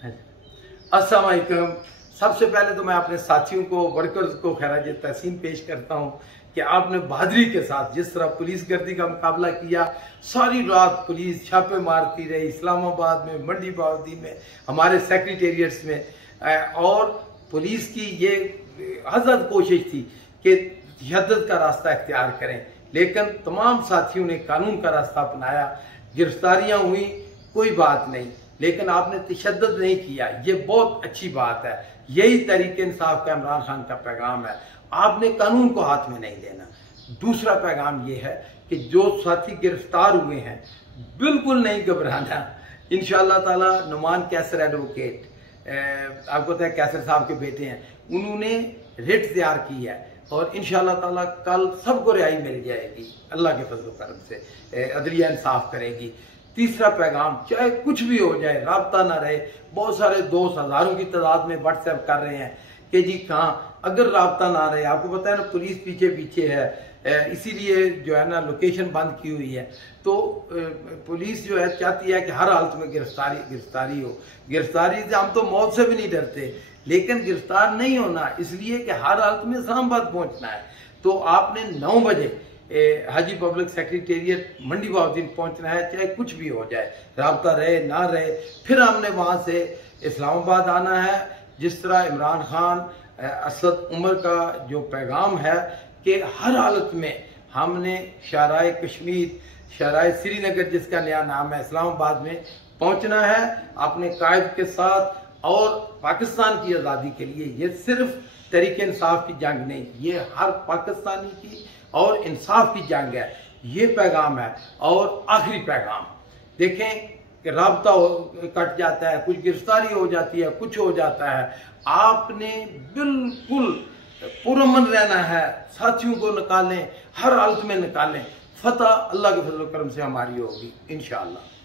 अस्सलाम वालेकुम। सबसे पहले तो मैं अपने साथियों को, वर्कर्स को खैराज तहसीन पेश करता हूँ कि आपने बहादुरी के साथ जिस तरह पुलिस गर्दी का मुकाबला किया, सारी रात पुलिस छापे मारती रही इस्लामाबाद में, मंडी बाउद्दीन में, हमारे सेक्रेटेरिएट्स में, और पुलिस की ये हज़रत कोशिश थी कि तशद्दुद का रास्ता इख्तियार करें, लेकिन तमाम साथियों ने कानून का रास्ता अपनाया। गिरफ्तारियां हुई, कोई बात नहीं, लेकिन आपने तशद्दुद नहीं किया, ये बहुत अच्छी बात है। यही तरीके इंसाफ का इमरान खान का पैगाम है, आपने कानून को हाथ में नहीं लेना। दूसरा पैगाम ये है कि जो साथी गिरफ्तार हुए हैं बिल्कुल नहीं घबराना। इंशाअल्लाह ताला नुमान कैसर एडवोकेट, आपको पता है कैसर साहब के बेटे हैं, उन्होंने रिट तैयार की है और इंशाअल्लाह ताला कल सबको रिहाई मिल जाएगी अल्लाह के फजल करम से। अदलिया इंसाफ करेगी। तीसरा पैगाम, चाहे कुछ भी हो जाए, राब्ता ना रहे। बहुत सारे दोस्त हजारों की तादाद में व्हाट्सएप कर रहे हैं कि जी कहाँ, अगर राब्ता ना रहे, आपको पता है ना पुलिस पीछे पीछे है, इसीलिए जो है ना लोकेशन बंद की हुई है। तो पुलिस जो है चाहती है कि हर हालत में गिरफ्तारी हो। गिरफ्तारी से हम तो मौत से भी नहीं डरते, लेकिन गिरफ्तार नहीं होना इसलिए कि हर हालत में इस्लामाबाद पहुंचना है। तो आपने 9 बजे हाजी पब्लिक सेक्रेटेरिएट मंडी बाउद्दीन पहुंचना है, चाहे कुछ भी हो जाए, राब्ता रहे ना रहे। फिर हमने वहां से इस्लामाबाद आना है। जिस तरह इमरान खान, असद उमर का जो पैगाम है कि हर हालत में हमने शहराए कश्मीर, शहराए श्रीनगर जिसका नया नाम है, इस्लामाबाद में पहुंचना है अपने कायद के साथ। और पाकिस्तान की आज़ादी के लिए ये सिर्फ तरीके इंसाफ की जंग नहीं, ये हर पाकिस्तानी की और इंसाफ की जंग है। ये पैगाम है। और आखिरी पैगाम देखें कि राब्ता कट जाता है, कुछ गिरफ्तारी हो जाती है, कुछ हो जाता है, आपने बिल्कुल पुरअमन रहना है। साथियों को निकालें, हर हालत में निकालें। फतह अल्लाह के फजल करम से हमारी होगी इंशाअल्लाह।